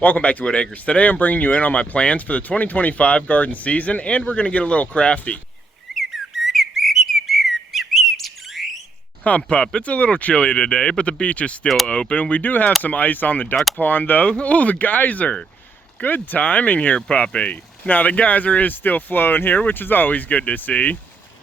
Welcome back to Whitt Acres. Today I'm bringing you in on my plans for the 2025 garden season, and we're going to get a little crafty. Hump up. It's a little chilly today, but the beach is still open. We do have some ice on the duck pond though. Oh, the geyser. Good timing here, puppy. Now the geyser is still flowing here, which is always good to see.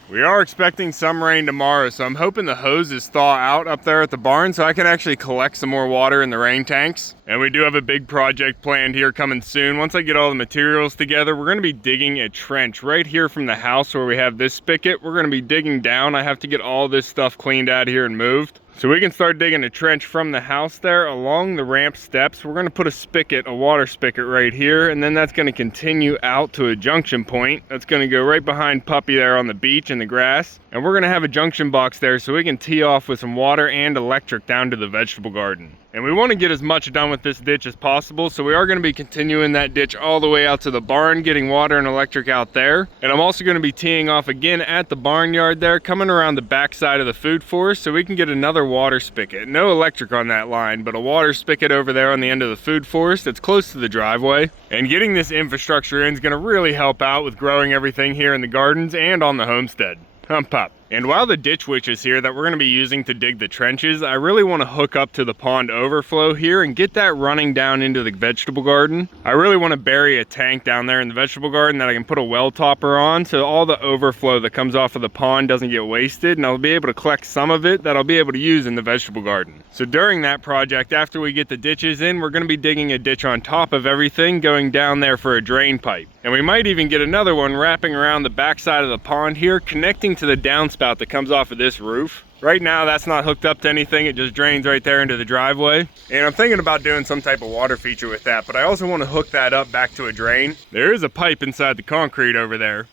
We are expecting some rain tomorrow, so I'm hoping the hoses thaw out up there at the barn so I can actually collect some more water in the rain tanks. And we do have a big project planned here coming soon. Once I get all the materials together, we're going to be digging a trench right here from the house where we have this spigot. We're going to be digging down. I have to get all this stuff cleaned out here and moved, so we can start digging a trench from the house there along the ramp steps. We're going to put a spigot, a water spigot right here, and then that's going to continue out to a junction point. That's going to go right behind Puppy there on the beach in the grass. And we're going to have a junction box there so we can tee off with some water and electric down to the vegetable garden. And we want to get as much done with this ditch as possible, so we are going to be continuing that ditch all the way out to the barn, getting water and electric out there. And I'm also going to be teeing off again at the barnyard there, coming around the back side of the food forest so we can get another water spigot. No electric on that line, but a water spigot over there on the end of the food forest that's close to the driveway. And getting this infrastructure in is going to really help out with growing everything here in the gardens and on the homestead. Hump up. And while the ditch witch is here that we're going to be using to dig the trenches, I really want to hook up to the pond overflow here and get that running down into the vegetable garden. I really want to bury a tank down there in the vegetable garden that I can put a well topper on so all the overflow that comes off of the pond doesn't get wasted, and I'll be able to collect some of it that I'll be able to use in the vegetable garden. So during that project, after we get the ditches in, we're going to be digging a ditch on top of everything, going down there for a drain pipe. And we might even get another one wrapping around the backside of the pond here, connecting to the downspout that comes off of this roof. Right now that's not hooked up to anything, it just drains right there into the driveway. And I'm thinking about doing some type of water feature with that, but I also want to hook that up back to a drain. There is a pipe inside the concrete over there.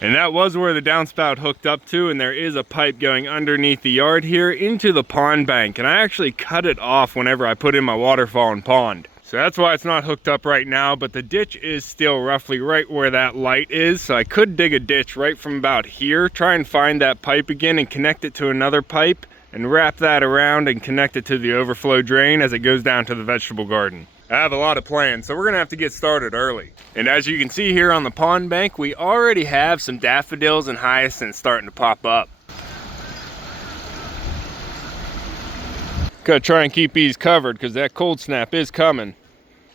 And that was where the downspout hooked up to, and there is a pipe going underneath the yard here into the pond bank. And I actually cut it off whenever I put in my waterfall and pond. So that's why it's not hooked up right now, but the ditch is still roughly right where that light is. So I could dig a ditch right from about here, try and find that pipe again and connect it to another pipe and wrap that around and connect it to the overflow drain as it goes down to the vegetable garden. I have a lot of plans, so we're gonna have to get started early. And as you can see here on the pond bank, we already have some daffodils and hyacinths starting to pop up. Gotta try and keep these covered because that cold snap is coming.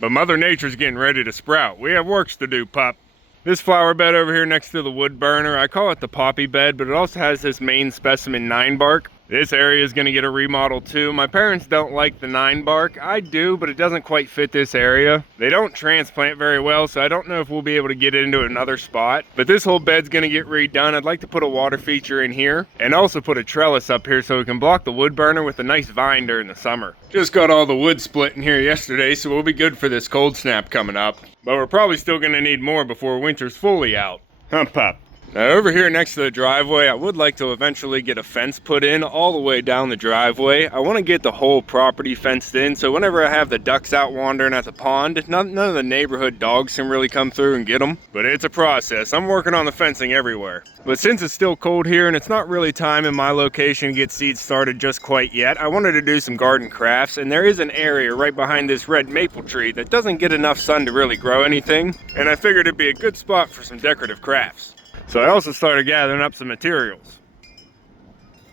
But Mother Nature's getting ready to sprout. We have works to do, pup. This flower bed over here next to the wood burner, I call it the poppy bed, but it also has this main specimen 9 bark. This area is gonna get a remodel too. My parents don't like the 9 bark. I do, but it doesn't quite fit this area. They don't transplant very well, so I don't know if we'll be able to get into another spot. But this whole bed's gonna get redone. I'd like to put a water feature in here and also put a trellis up here so we can block the wood burner with a nice vine during the summer. Just got all the wood split in here yesterday, so we'll be good for this cold snap coming up. But we're probably still gonna need more before winter's fully out. Hump up. Now over here next to the driveway, I would like to eventually get a fence put in all the way down the driveway. I want to get the whole property fenced in, so whenever I have the ducks out wandering at the pond, none of the neighborhood dogs can really come through and get them. But it's a process. I'm working on the fencing everywhere. But since it's still cold here and it's not really time in my location to get seeds started just quite yet, I wanted to do some garden crafts, and there is an area right behind this red maple tree that doesn't get enough sun to really grow anything, and I figured it'd be a good spot for some decorative crafts. So I also started gathering up some materials.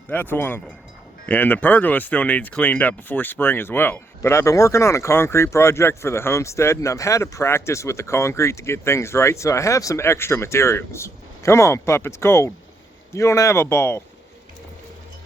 That's one of them. And the pergola still needs cleaned up before spring as well. But I've been working on a concrete project for the homestead, and I've had to practice with the concrete to get things right, so I have some extra materials. Come on, pup, it's cold. You don't have a ball.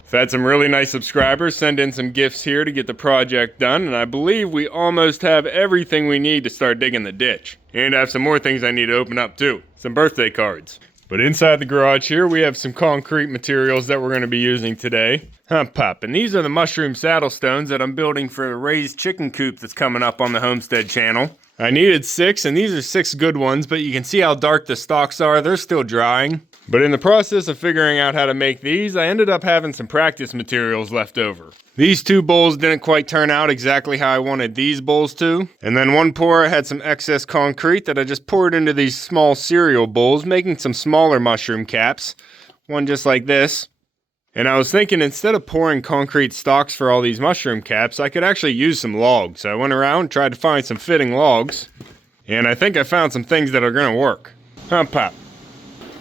I've had some really nice subscribers send in some gifts here to get the project done, and I believe we almost have everything we need to start digging the ditch. And I have some more things I need to open up too. Some birthday cards. But inside the garage here, we have some concrete materials that we're going to be using today. Hump up. And these are the mushroom saddle stones that I'm building for the raised chicken coop that's coming up on the homestead channel. I needed 6, and these are 6 good ones, but you can see how dark the stalks are. They're still drying. But in the process of figuring out how to make these, I ended up having some practice materials left over. These 2 bowls didn't quite turn out exactly how I wanted these bowls to. And then one pour, I had some excess concrete that I just poured into these small cereal bowls, making some smaller mushroom caps. One just like this. And I was thinking instead of pouring concrete stocks for all these mushroom caps, I could actually use some logs. So I went around and tried to find some fitting logs. And I think I found some things that are going to work. Huh, Pop?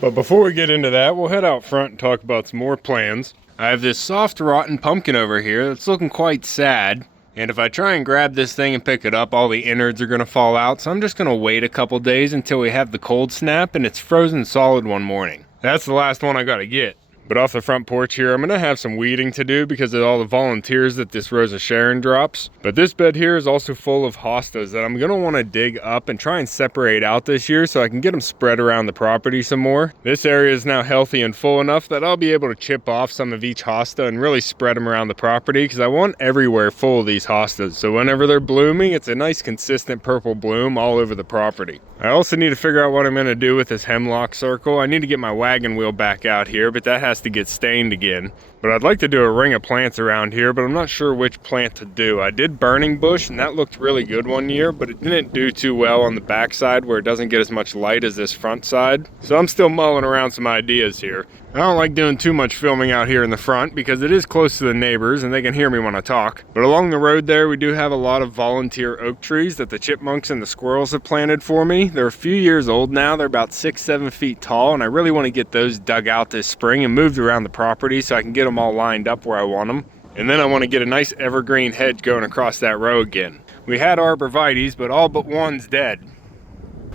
But before we get into that, we'll head out front and talk about some more plans. I have this soft, rotten pumpkin over here that's looking quite sad. And if I try and grab this thing and pick it up, all the innards are going to fall out. So I'm just going to wait a couple days until we have the cold snap and it's frozen solid one morning. That's the last one I got to get. But off the front porch here, I'm going to have some weeding to do because of all the volunteers that this Rose of Sharon drops. But this bed here is also full of hostas that I'm going to want to dig up and try and separate out this year so I can get them spread around the property some more. This area is now healthy and full enough that I'll be able to chip off some of each hosta and really spread them around the property because I want everywhere full of these hostas. So whenever they're blooming, it's a nice consistent purple bloom all over the property. I also need to figure out what I'm going to do with this hemlock circle. I need to get my wagon wheel back out here, but that has to get stained again. But I'd like to do a ring of plants around here, but I'm not sure which plant to do. I did burning bush and that looked really good one year, but it didn't do too well on the back side where it doesn't get as much light as this front side. So I'm still mulling around some ideas here. I don't like doing too much filming out here in the front because it is close to the neighbors and they can hear me when I talk. But along the road there, we do have a lot of volunteer oak trees that the chipmunks and the squirrels have planted for me. They're a few years old now. They're about 6-7 feet tall, and I really want to get those dug out this spring and moved around the property so I can get them all lined up where I want them. And then I want to get a nice evergreen hedge going across that row again. We had arborvitaes, but all but one's dead.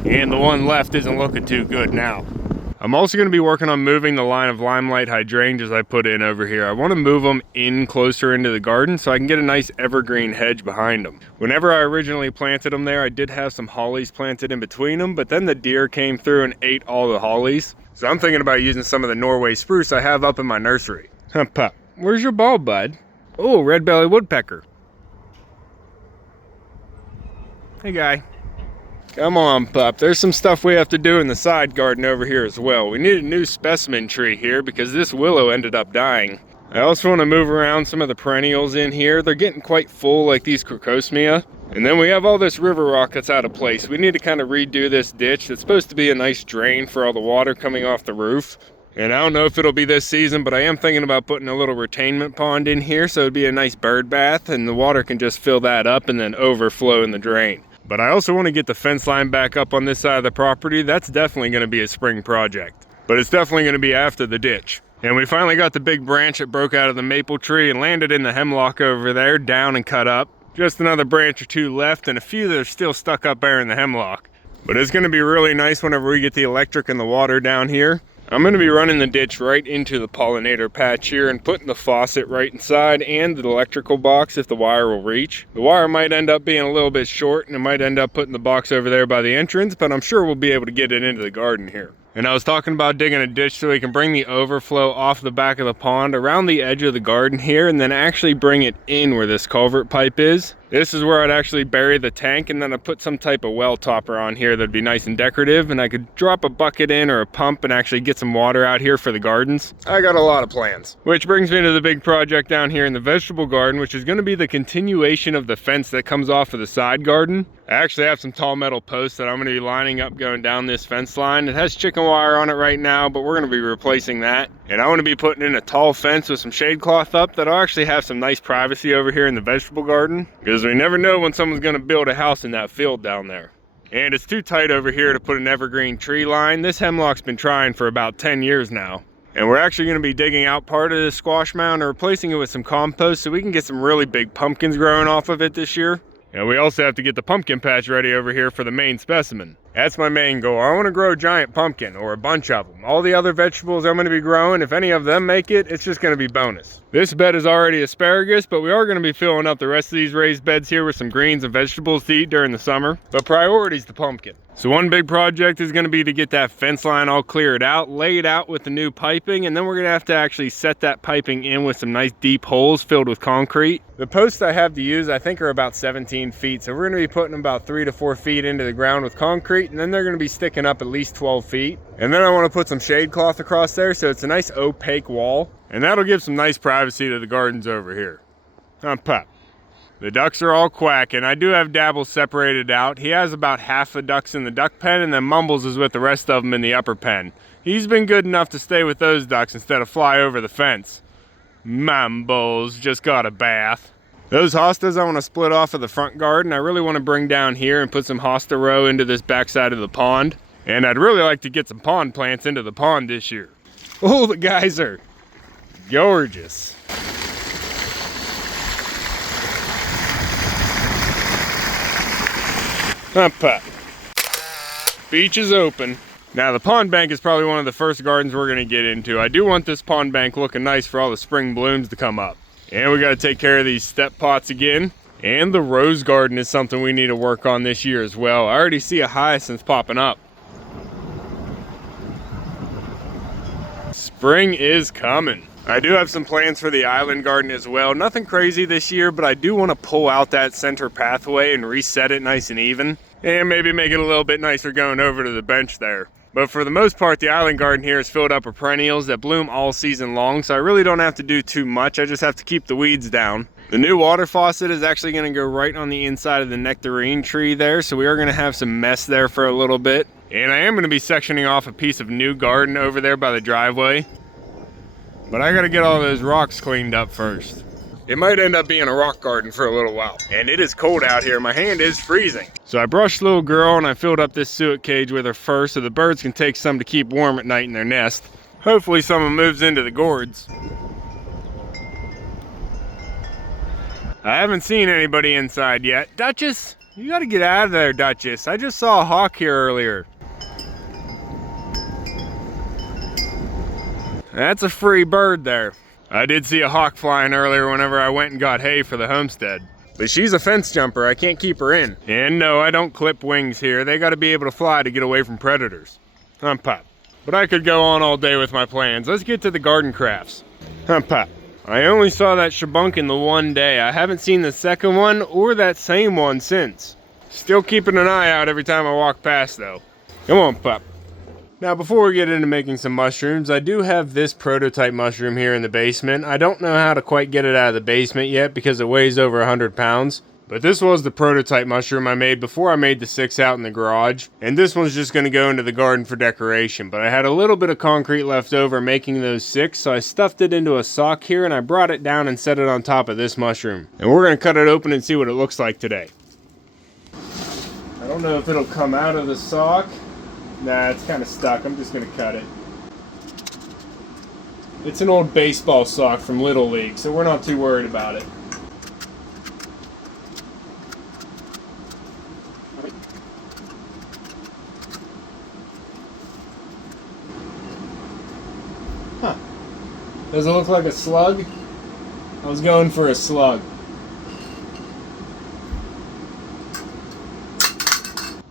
And the one left isn't looking too good now. I'm also going to be working on moving the line of limelight hydrangeas I put in over here. I want to move them in closer into the garden so I can get a nice evergreen hedge behind them. Whenever I originally planted them there, I did have some hollies planted in between them, but then the deer came through and ate all the hollies. So I'm thinking about using some of the Norway spruce I have up in my nursery. Huh, Pup, where's your ball, bud? Oh, red-bellied woodpecker. Hey, guy. Come on, Pup. There's some stuff we have to do in the side garden over here as well. We need a new specimen tree here because this willow ended up dying. I also want to move around some of the perennials in here. They're getting quite full like these crocosmia. And then we have all this river rock that's out of place. We need to kind of redo this ditch. It's supposed to be a nice drain for all the water coming off the roof. And I don't know if it'll be this season, but I am thinking about putting a little retainment pond in here so it'd be a nice bird bath and the water can just fill that up and then overflow in the drain. But I also want to get the fence line back up on this side of the property. That's definitely going to be a spring project. But it's definitely going to be after the ditch. And we finally got the big branch that broke out of the maple tree and landed in the hemlock over there, down and cut up. Just another branch or two left and a few that are still stuck up there in the hemlock. But it's going to be really nice whenever we get the electric and the water down here. I'm going to be running the ditch right into the pollinator patch here and putting the faucet right inside and the electrical box if the wire will reach. The wire might end up being a little bit short and it might end up putting the box over there by the entrance, but I'm sure we'll be able to get it into the garden here. And I was talking about digging a ditch so we can bring the overflow off the back of the pond around the edge of the garden here and then actually bring it in where this culvert pipe is. This is where I'd actually bury the tank and then I'd put some type of well topper on here that'd be nice and decorative and I could drop a bucket in or a pump and actually get some water out here for the gardens. I got a lot of plans. Which brings me to the big project down here in the vegetable garden, which is going to be the continuation of the fence that comes off of the side garden. I actually have some tall metal posts that I'm going to be lining up going down this fence line. It has chicken wire on it right now, but we're going to be replacing that. And I want to be putting in a tall fence with some shade cloth up that'll actually have some nice privacy over here in the vegetable garden. Because we never know when someone's going to build a house in that field down there. And it's too tight over here to put an evergreen tree line. This hemlock's been trying for about 10 years now. And we're actually going to be digging out part of this squash mound and replacing it with some compost so we can get some really big pumpkins growing off of it this year. And we also have to get the pumpkin patch ready over here for the main specimen. That's my main goal. I want to grow a giant pumpkin or a bunch of them. All the other vegetables I'm going to be growing, if any of them make it, it's just going to be bonus. This bed is already asparagus, but we are going to be filling up the rest of these raised beds here with some greens and vegetables to eat during the summer. But priority is the pumpkin. So one big project is going to be to get that fence line all cleared out, lay it out with the new piping, and then we're going to have to actually set that piping in with some nice deep holes filled with concrete. The posts I have to use I think are about 17 feet, so we're going to be putting about 3 to 4 feet into the ground with concrete, and then they're going to be sticking up at least 12 feet. And then I want to put some shade cloth across there so it's a nice opaque wall, and that'll give some nice privacy to the gardens over here. Pop. The ducks are all quacking. I do have Dabble separated out. He has about half the ducks in the duck pen, and then Mumbles is with the rest of them in the upper pen. He's been good enough to stay with those ducks instead of fly over the fence. Mambos just got a bath. Those hostas I want to split off of the front garden. I really want to bring down here and put some hosta row into this backside of the pond. And I'd really like to get some pond plants into the pond this year. Oh, the guys are gorgeous. Up, up. Beach is open. Now the pond bank is probably one of the first gardens we're gonna get into. I do want this pond bank looking nice for all the spring blooms to come up. And we gotta take care of these step pots again. And the rose garden is something we need to work on this year as well. I already see a hyacinth popping up. Spring is coming. I do have some plans for the island garden as well. Nothing crazy this year, but I do want to pull out that center pathway and reset it nice and even. And maybe make it a little bit nicer going over to the bench there. But for the most part, the island garden here is filled up with perennials that bloom all season long, so I really don't have to do too much. I just have to keep the weeds down. The new water faucet is actually going to go right on the inside of the nectarine tree there, so we are going to have some mess there for a little bit. And I am going to be sectioning off a piece of new garden over there by the driveway. But I got to get all those rocks cleaned up first. It might end up being a rock garden for a little while. And it is cold out here. My hand is freezing. So I brushed little girl and I filled up this suet cage with her fur so the birds can take some to keep warm at night in their nest. Hopefully someone moves into the gourds. I haven't seen anybody inside yet. Duchess, you gotta get out of there, Duchess. I just saw a hawk here earlier. That's a free bird there. I did see a hawk flying earlier whenever I went and got hay for the homestead. But she's a fence jumper, I can't keep her in. And no, I don't clip wings here. They gotta be able to fly to get away from predators. Pop. But I could go on all day with my plans. Let's get to the garden crafts. Pop. I only saw that shabunkin the one day. I haven't seen the second one or that same one since. Still keeping an eye out every time I walk past though. Come on, pup. Now before we get into making some mushrooms, I do have this prototype mushroom here in the basement. I don't know how to quite get it out of the basement yet because it weighs over 100 pounds. But this was the prototype mushroom I made before I made the 6 out in the garage. And this one's just going to go into the garden for decoration. But I had a little bit of concrete left over making those 6, so I stuffed it into a sock here and I brought it down and set it on top of this mushroom. And we're going to cut it open and see what it looks like today. I don't know if it'll come out of the sock. Nah, it's kind of stuck. I'm just going to cut it. It's an old baseball sock from Little League, so we're not too worried about it. Huh. Does it look like a slug? I was going for a slug.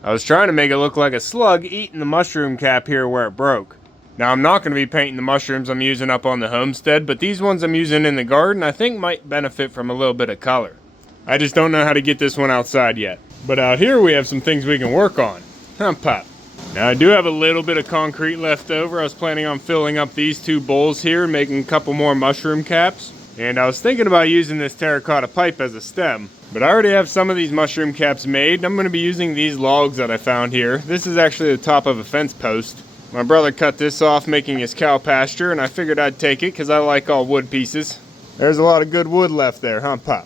I was trying to make it look like a slug eating the mushroom cap here where it broke. Now I'm not going to be painting the mushrooms I'm using up on the homestead, but these ones I'm using in the garden I think might benefit from a little bit of color. I just don't know how to get this one outside yet. But out here we have some things we can work on. Pop. Now I do have a little bit of concrete left over. I was planning on filling up these 2 bowls here and making a couple more mushroom caps. And I was thinking about using this terracotta pipe as a stem. But I already have some of these mushroom caps made. I'm going to be using these logs that I found here. This is actually the top of a fence post. My brother cut this off making his cow pasture, and I figured I'd take it because I like all wood pieces. There's a lot of good wood left there, Pop?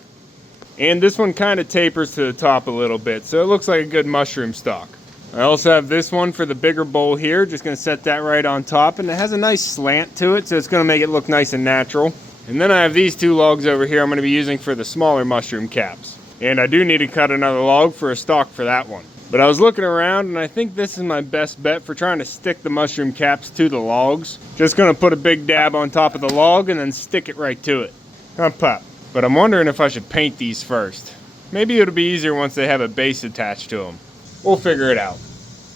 And this one kind of tapers to the top a little bit, so it looks like a good mushroom stalk. I also have this one for the bigger bowl here. Just going to set that right on top, and it has a nice slant to it, so it's going to make it look nice and natural. And then I have these 2 logs over here I'm going to be using for the smaller mushroom caps. And I do need to cut another log for a stalk for that one. But I was looking around and I think this is my best bet for trying to stick the mushroom caps to the logs. Just going to put a big dab on top of the log and then stick it right to it. Pop. But I'm wondering if I should paint these first. Maybe it'll be easier once they have a base attached to them. We'll figure it out.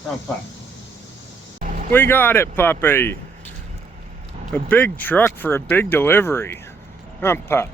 Pop. We got it, puppy. A big truck for a big delivery. Pop.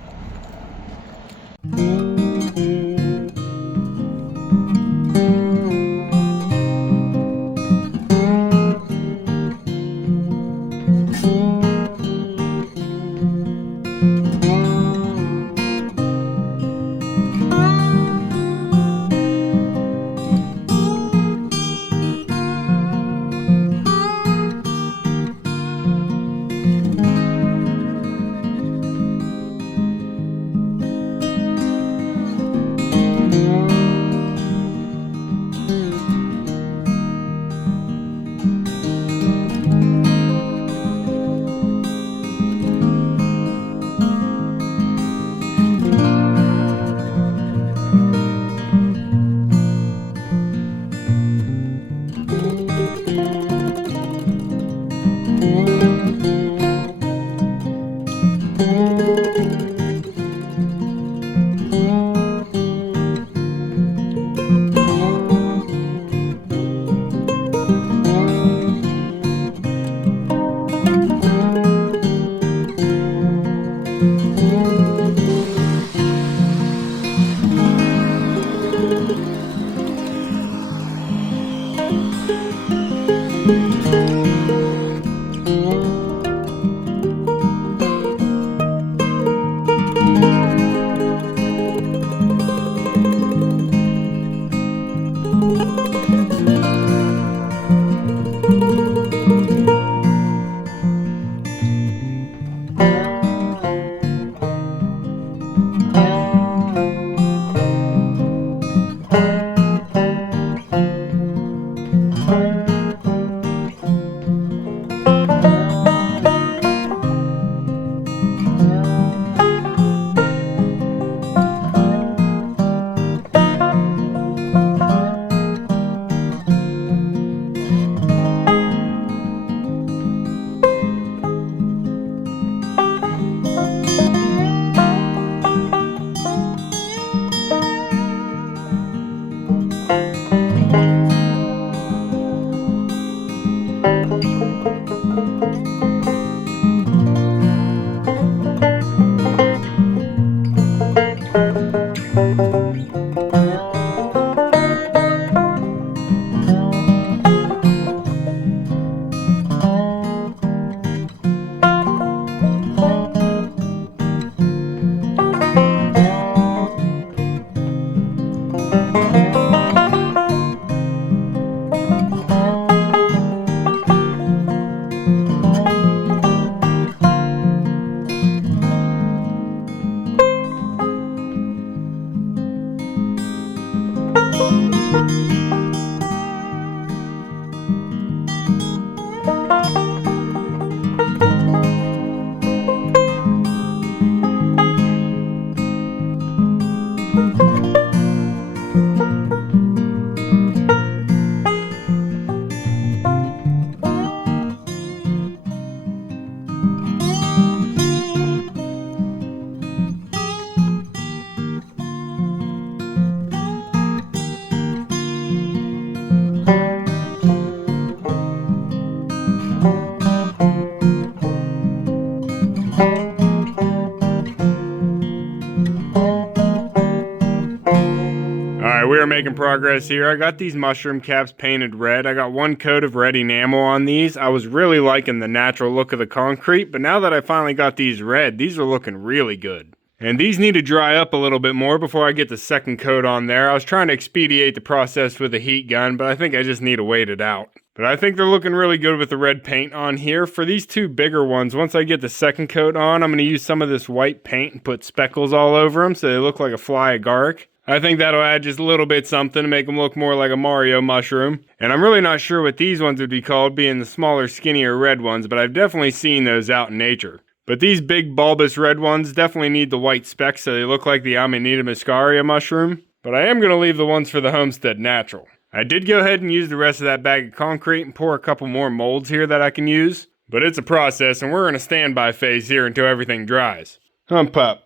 we are making progress here. I got these mushroom caps painted red. I got one coat of red enamel on these. I was really liking the natural look of the concrete, but now that I finally got these red, these are looking really good. And these need to dry up a little bit more before I get the second coat on there. I was trying to expedite the process with a heat gun, but I think I just need to wait it out. But I think they're looking really good with the red paint on here. For these two bigger ones, once I get the second coat on, I'm going to use some of this white paint and put speckles all over them so they look like a fly agaric. I think that'll add just a little bit something to make them look more like a Mario mushroom. And I'm really not sure what these ones would be called, being the smaller, skinnier red ones, but I've definitely seen those out in nature. But these big bulbous red ones definitely need the white specks so they look like the Amanita muscaria mushroom. But I am going to leave the ones for the homestead natural. I did go ahead and use the rest of that bag of concrete and pour a couple more molds here that I can use. But it's a process and we're in a standby phase here until everything dries. Hump up.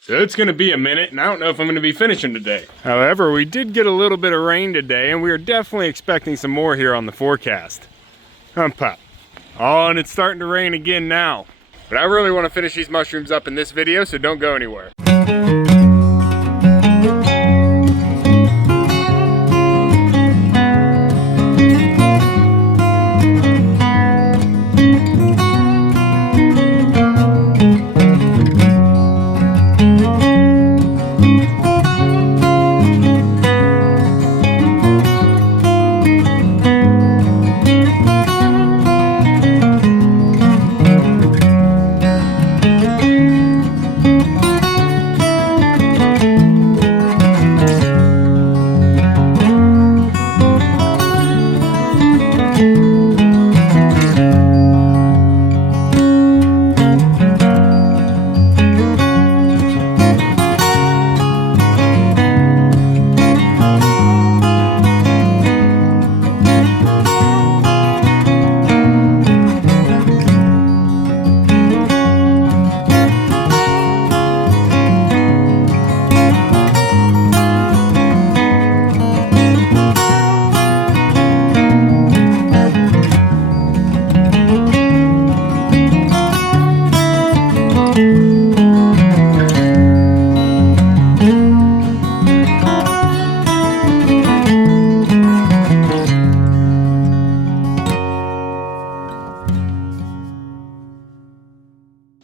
So it's going to be a minute and I don't know if I'm going to be finishing today. However, we did get a little bit of rain today and we are definitely expecting some more here on the forecast. Hump up. Oh, and it's starting to rain again now. But I really want to finish these mushrooms up in this video, so don't go anywhere.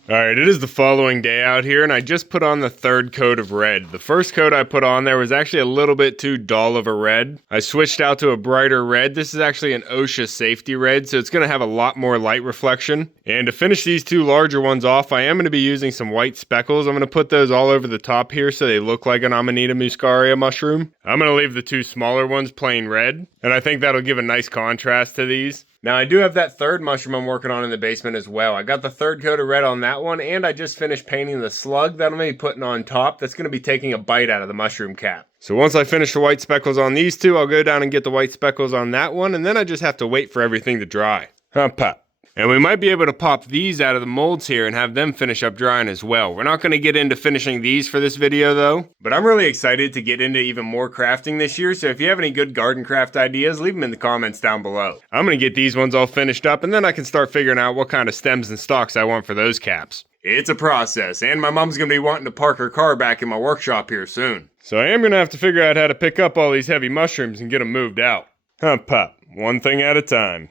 Alright, it is the following day out here and I just put on the third coat of red. The first coat I put on there was actually a little bit too dull of a red. I switched out to a brighter red. This is actually an OSHA safety red, so it's going to have a lot more light reflection. And to finish these two larger ones off, I am going to be using some white speckles. I'm going to put those all over the top here so they look like an Amanita muscaria mushroom. I'm going to leave the two smaller ones plain red, and I think that'll give a nice contrast to these. Now I do have that third mushroom I'm working on in the basement as well. I got the third coat of red on that one, and I just finished painting the slug that I'm going to be putting on top. That's going to be taking a bite out of the mushroom cap. So once I finish the white speckles on these two, I'll go down and get the white speckles on that one, and then I just have to wait for everything to dry. Hump up. And we might be able to pop these out of the molds here and have them finish up drying as well. We're not going to get into finishing these for this video though, but I'm really excited to get into even more crafting this year, so if you have any good garden craft ideas, leave them in the comments down below. I'm going to get these ones all finished up and then I can start figuring out what kind of stems and stalks I want for those caps. It's a process, and my mom's going to be wanting to park her car back in my workshop here soon. So I am going to have to figure out how to pick up all these heavy mushrooms and get them moved out. Hump up, one thing at a time.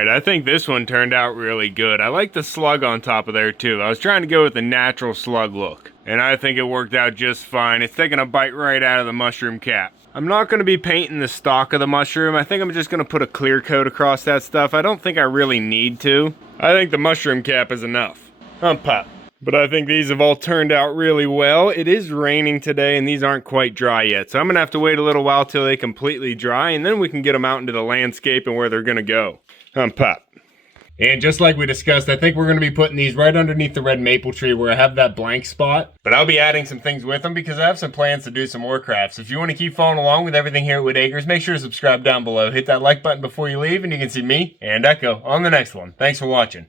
Alright, I think this one turned out really good. I like the slug on top of there too. I was trying to go with the natural slug look, and I think it worked out just fine. It's taking a bite right out of the mushroom cap. I'm not going to be painting the stalk of the mushroom. I think I'm just going to put a clear coat across that stuff. I don't think I really need to. I think the mushroom cap is enough. Pop. But I think these have all turned out really well. It is raining today and these aren't quite dry yet. So I'm going to have to wait a little while till they completely dry, and then we can get them out into the landscape and where they're going to go. Pop. And just like we discussed, I think we're going to be putting these right underneath the red maple tree where I have that blank spot. But I'll be adding some things with them because I have some plans to do some more crafts. If you want to keep following along with everything here at Whitt Acres, make sure to subscribe down below. Hit that like button before you leave and you can see me and Echo on the next one. Thanks for watching.